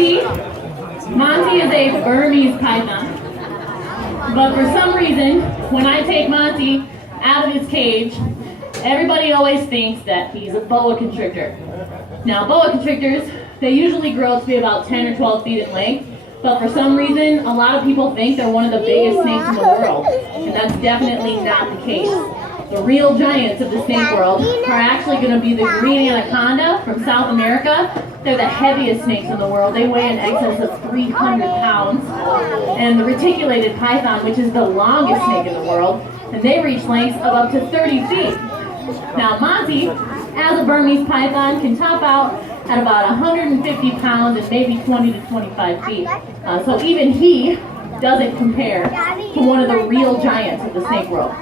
Monty is a Burmese python. But for some reason, when I take Monty out of his cage, everybody always thinks that he's a boa constrictor. Now, boa constrictors, they usually grow to be about 10 or 12 feet in length, but for some reason, a lot of people think they're one of the biggest snakes in the world, and that's definitely not the case. The real giants of the snake world are actually going to be the green anaconda from South America. They're the heaviest snakes in the world. They weigh in excess of 300 pounds. And the reticulated python, which is the longest snake in the world, and they reach lengths of up to 30 feet. Now, Monty, as a Burmese python, can top out at about 150 pounds and maybe 20 to 25 feet. So even he doesn't compare to one of the real giants of the snake world.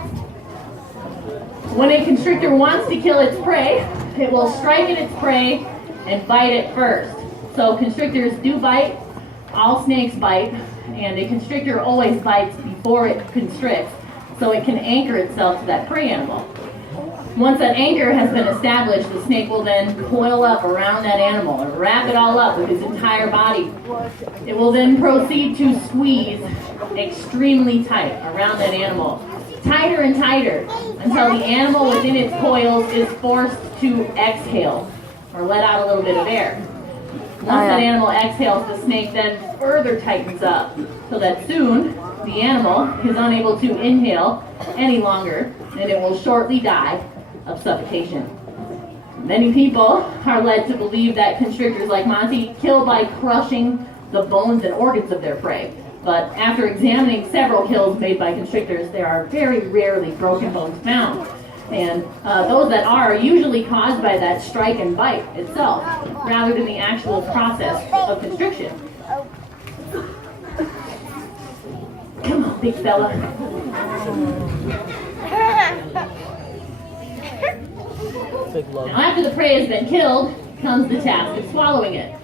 When a constrictor wants to kill its prey, it will strike at its prey and bite it first. So constrictors do bite, all snakes bite, and a constrictor always bites before it constricts, so it can anchor itself to that prey animal. Once that anchor has been established, the snake will then coil up around that animal and wrap it all up with its entire body. It will then proceed to squeeze extremely tight around that animal, tighter and tighter, until the animal within its coils is forced to exhale or let out a little bit of air. Once that animal exhales, the snake then further tightens up so that soon the animal is unable to inhale any longer, and it will shortly die of suffocation. Many people are led to believe that constrictors like Monty kill by crushing the bones and organs of their prey. But after examining several kills made by constrictors, there are very rarely broken bones found. And those that are usually caused by that strike and bite itself, rather than the actual process of constriction. Come on, big fella. Now, after the prey has been killed, comes the task of swallowing it.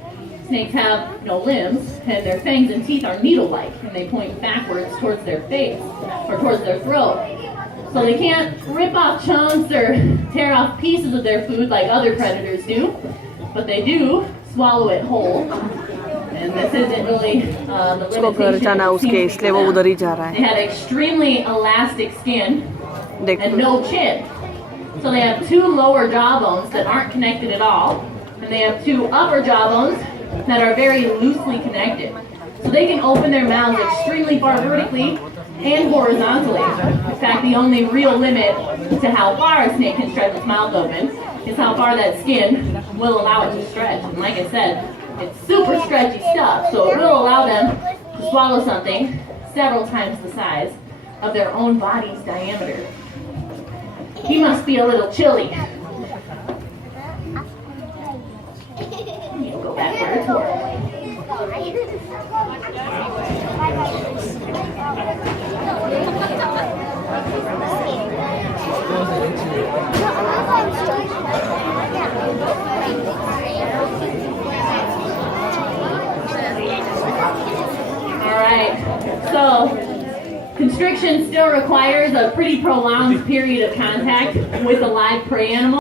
Snakes have no limbs, and their fangs and teeth are needle-like, and they point backwards towards their face, or towards their throat. So they can't rip off chunks or tear off pieces of their food like other predators do, but they do swallow it whole. And this isn't really the limitation. They have extremely elastic skin and no chin. So they have two lower jaw bones that aren't connected at all, and they have two upper jaw bones that are very loosely connected. So they can open their mouths extremely far vertically and horizontally. In fact, the only real limit to how far a snake can stretch its mouth open is how far that skin will allow it to stretch. And like I said, it's super stretchy stuff, so it will allow them to swallow something several times the size of their own body's diameter. He must be a little chilly. He'll go back where it's warm. All right, so constriction still requires a pretty prolonged period of contact with a live prey animal.